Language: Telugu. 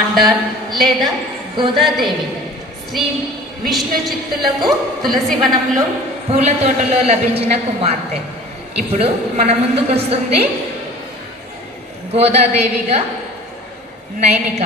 ఆండాల్ లేదా గోదాదేవి శ్రీ విష్ణు చిత్తులకు తులసివనంలో పూల తోటలో లభించిన కుమార్తె. ఇప్పుడు మన ముందుకు వస్తుంది గోదాదేవిగా నైనిక.